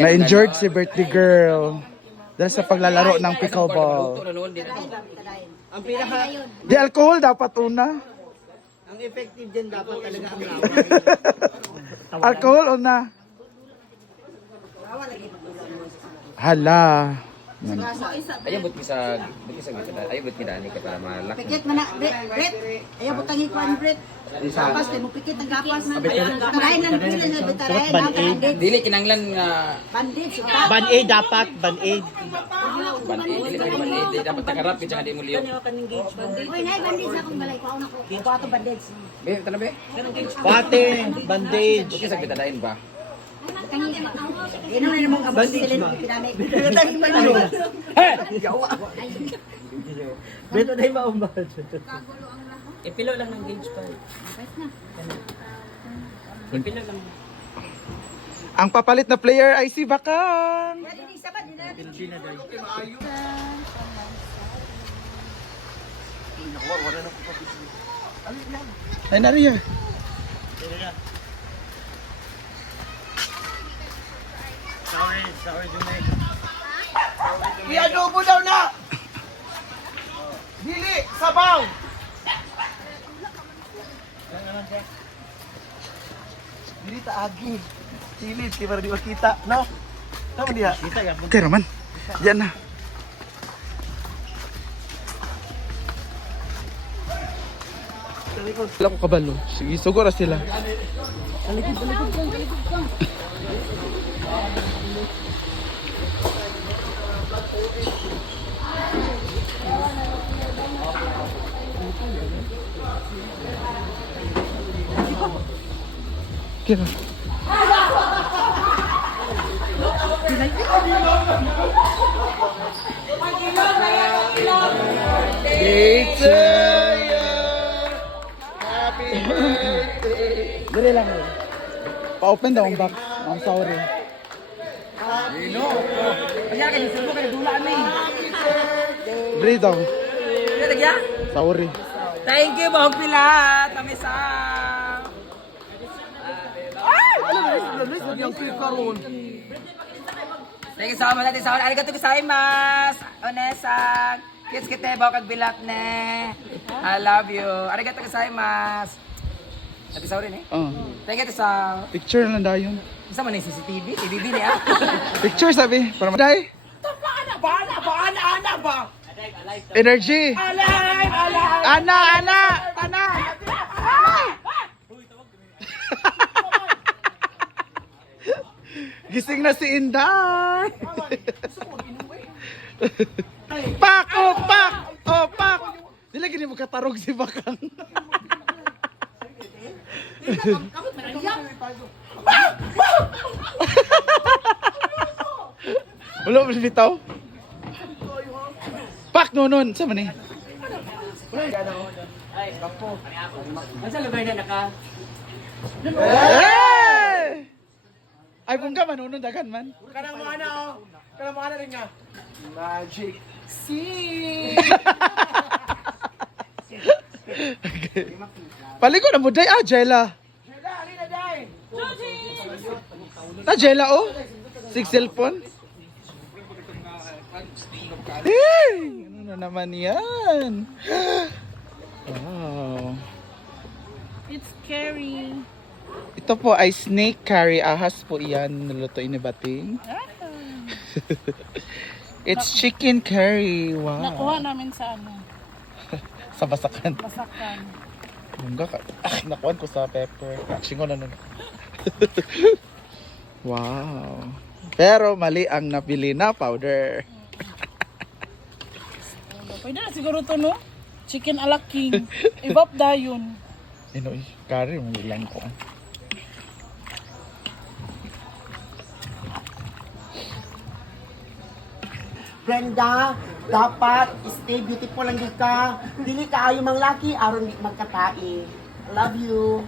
Na-injured si birthday girl dahil sa paglalaro ng pickleball. Ang pinaka Di alcohol dapat una. ang effective din dapat talaga ang Alcohol una. Hala. Ayaw buti sa ayaw buti dani ka para malaki. Pikit man na, Brett. Ayaw butang ikuan, Brett. Gapas, kay mo pikit ang gapas na. Tarahin lang, pila sa tarahin. Ang bandage. Dili kinanglan nga Bandage. Ban-aid dapat, ban-aid. dili dapat takarap kita di mo liyo. Uy, nay, bandage na akong balay. Pauna ko. Kuha to bandage. Be, tana be. Pate, bandage. Buti sa bitadain ba? Inom na namang abos silin. Pinamig. Pinatangin man yun. Beto na yung maumbal. Ipilo lang ng gauge pa. Ipilo lang. Ang papalit na player ay si Bakang. Ay, nariya. Sorry, Junay. Iadobo daw na! Dili! Sabaw! Dili taagi. Silid, kaya para di makita, no? Tama diya? Kita yan. Okay naman. Diyan na. Wala ko kabalo. Sige, sugura sila. Kira. Dali lang. Pa-open daw ang box. I'm sorry. Kaya kayo sulo ka dula ani. Dali daw. Lagya? Sorry. Thank you Bong Pila. Tamisa. Thank you so much natin sa arigato gozaimasu. Onesang. Kiss kite ba kag bilat ne. I love you. Arigato gozaimasu. Ati sa rin eh. Oh. Thank you sa Picture lang dayon. isa man yung CCTV, TVB niya. Picture sabi. Para maday. Ana ba? Energy. Alive! Ana. Gising na si Inday. Pak! Pak! Dili gini mo katarog si Bakang. Wala mo bitaw? Pak nonon, sa man eh? Ano sa lugar na naka? Hey! Ay, kung ka manunon, dagan man. Kanang mga na, oh. Kanang mga na rin nga. Magic. Paligo na mo, day. Ah, Jella. Jela, alin na day. Na, Jella, oh. Six cellphone. Hey! Ano na naman yan? Wow. It's scary. Ito po ay snake curry. Ahas po yan. Nalutuin ni Bating. It's chicken curry. Wow. Nakuha namin sa ano, Sa basakan. Basakan. Bungga ka. Nakuhan ko sa pepper. Catching ko na nun. Wow. Pero mali ang napili na powder. Pwede na siguro to no? Chicken ala king. Ibap dayon. Inoy, curry mo lang ko. Brenda, dapat stay beautiful lang yun ka. Dili ka ayo mang laki aron magkatai. Love you.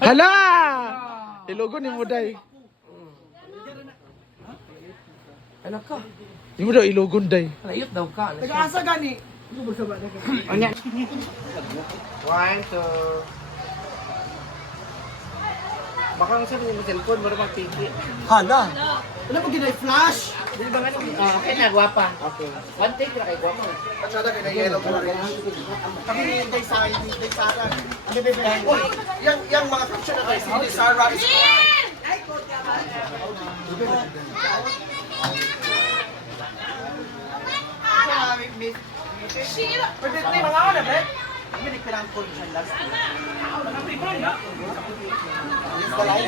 Hala! Ilugon ni Muday. Ano ka? Yung mo daw ilugon day. Layot daw ka. Nag-aasa gani. Anya. 1, 2. Baka ang sabi mo cellphone, mo bang tiki. Hala. Ano mo ginay flash? Di ba nga okay na, gwapa. Okay. One take na kay gwapa. Patsada kay na yellow ko rin. Kami ni Day Sara, Day Sara. Ano ba ba? Oy, yang mga caption na kay si Day Sara is Pwede ito yung mga ano, be? Kami nagpirang call siya last year. Yes, balay.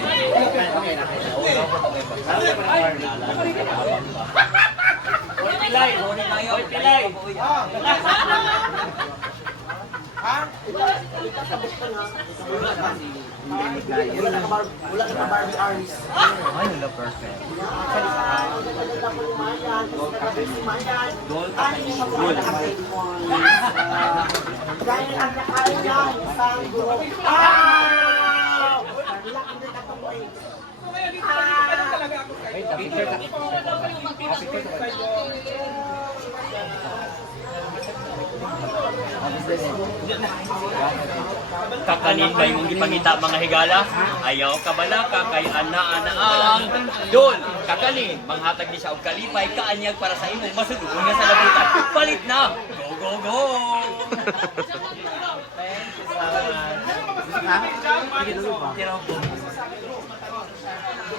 Wala ka pa Barbie Aris. Ay, wala perfect. Dahil ang nakaya isang guro. Ah! Wala ang nakatuloy. Kakanin kayo mong ipangita mga higala. Ayaw ka bala ka kay ana-ana ang dol. Kakanin, manghatag ni siya og kalipay kaanyag para sa imong masudungan nga sa labutan. Palit na. Go go go.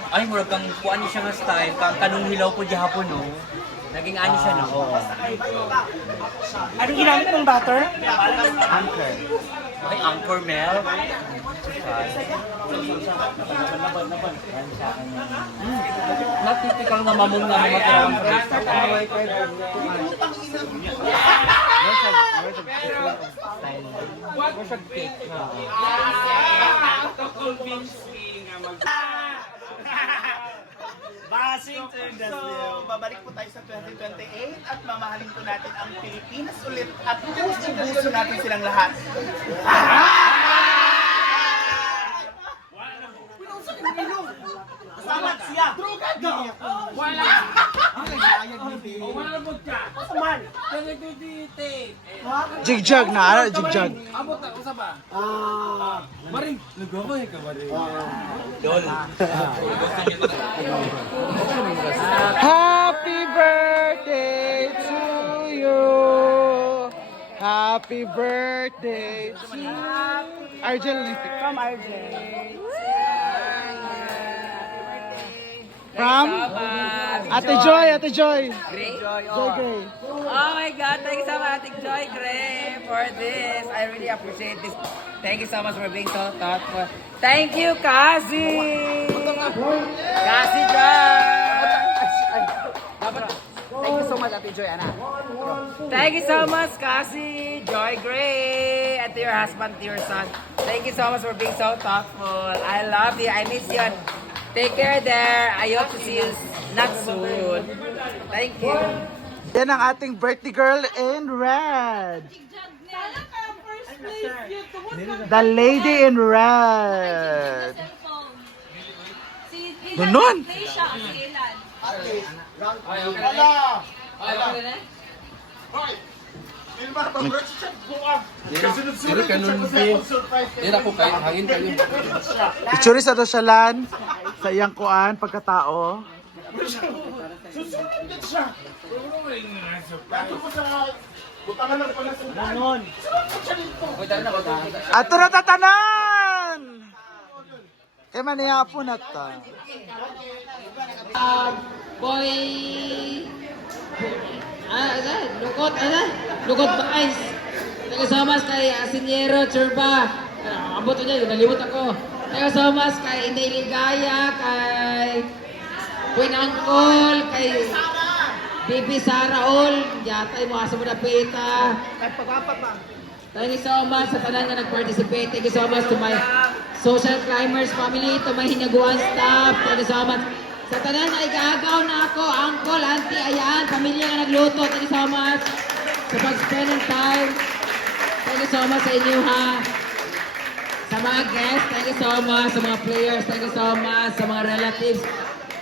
Ay, murag kang kuan ni siya nga style, kang kanong hilaw po gihapon no. Naging ani siya no. Anong ginamit mong butter? Anchor. Ay, Anchor Mel. Not typical na mamong na magkakaroon sa restaurant. So, babalik po tayo sa 2028 at mamahalin po natin ang Pilipinas ulit at ubuso natin silang lahat. Salamat siya! Drugad ka! Wala! Wala po siya! Pasaman! Jigjag na, ara jigjag. Dol. Happy birthday to you. Happy birthday to Argel. From Argel. From Ate Joy, Ate Joy. Joy Gray. Oh my God, thank you so much, Ate Joy Gray, for this. I really appreciate this. Thank you so much for being so thoughtful. Thank you, Cassie. Cassie Joy. Thank you so much, Ate Joy, Ana. Thank you so much, Cassie, Joy Gray, and to your husband, to your son. Thank you so much for being so thoughtful. I love you. I miss you. Take care there. I hope to see you not soon. Thank you. Yan ang ating birthday girl in red. The lady in red. Ganon. Itsuri sa dosyalan sa iyang kuan pagkatao. Ato na tatanan! Kaya maniya po na ta. Boy, lukot ba guys? Nagasamas kay Asinyero Churba. Ambot niya, nalimot ako. Nagasamas kay Inday Ligaya, kay Queen Angkol, kay Bibi Saraol, yatay mo asa mo na pita. Thank you so much sa tanan nga nag-participate. Thank you so much to my social climbers family, to my hinaguan staff. Thank you so much. Sa tanan ay gagaw na ako, uncle, auntie, ayan, pamilya nga nagluto. Thank you so much sa pag-spend ng time. Thank you so much sa inyo ha. Sa mga guests, thank you so much. Sa mga players, thank you so much. Sa mga relatives,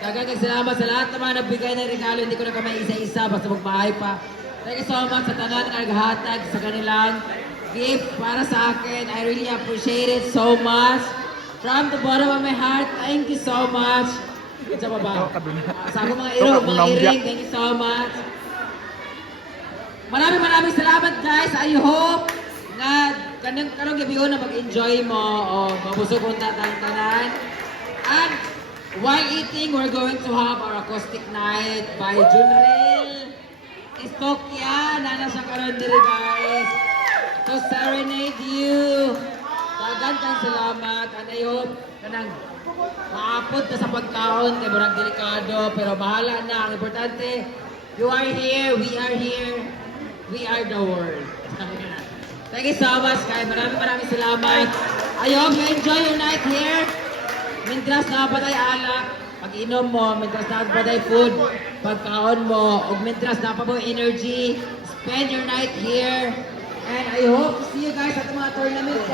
Dagang salamat sa lahat naman nagbigay ng regalo. Hindi ko na kamay isa-isa basta magbahay pa. Thank you so much sa tanan ng naghatag sa kanilang gift para sa akin. I really appreciate it so much. From the bottom of my heart, thank you so much. Sa baba. Sa akong mga irong, mga iring, thank you so much. Maraming salamat guys. I hope na kanang gabi na mag-enjoy mo o mabusog kong tanan. And while eating, we're going to have our acoustic night by Junril Istokya. Nana sa karon diri guys. To serenade you. Dagan kang salamat. And I hope kanang maapod ka sa pagkaon kay murag delikado pero bahala na. Ang importante, you are here, we are here, we are the world. Thank you so much guys. Maraming salamat. I hope you enjoy your night here. Mintras na patay alak, pag-inom mo, mintras na patay food, pagkaon mo, o mintras na pa mo energy, spend your night here. And I hope to see you guys at mga tournaments.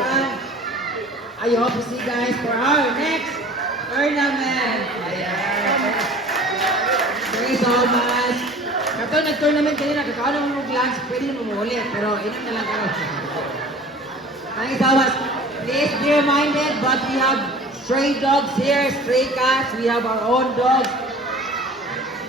I hope to see you guys for our next tournament. Ayan. Thank you so much. Kato nag-tournament kanina, kakaano mo mag-lunch, pwede na mamuli, pero inom na lang kayo. Thank you so much. Please be reminded, but we have stray dogs here, stray cats. We have our own dogs.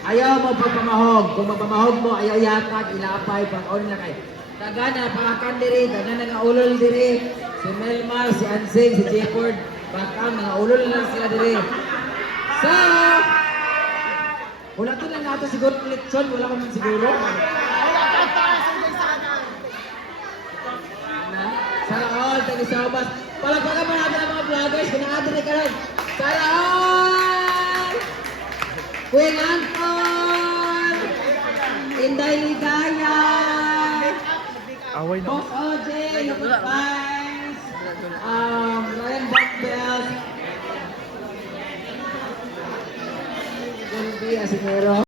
Ayaw mo pagpamahog. Kung magpamahog mo, ayaw yatag, ilapay, pag-on na kayo. Tagana, pangakan diri, tagana nga ulol diri. Si Melmar, si Ansing, si Jefford, bakang mga ulol lang sila diri. So, wala to lang nato siguro lechon, wala ko man siguro. Sana all, thank you so much. Palagpagan mo natin ang mga vloggers, pinakadali ka rin. Sana all! Queen Anton! Inday Ligaya! Boss OJ, Lucas Pines! Ryan Buckbelt! Gulbi, Asinero.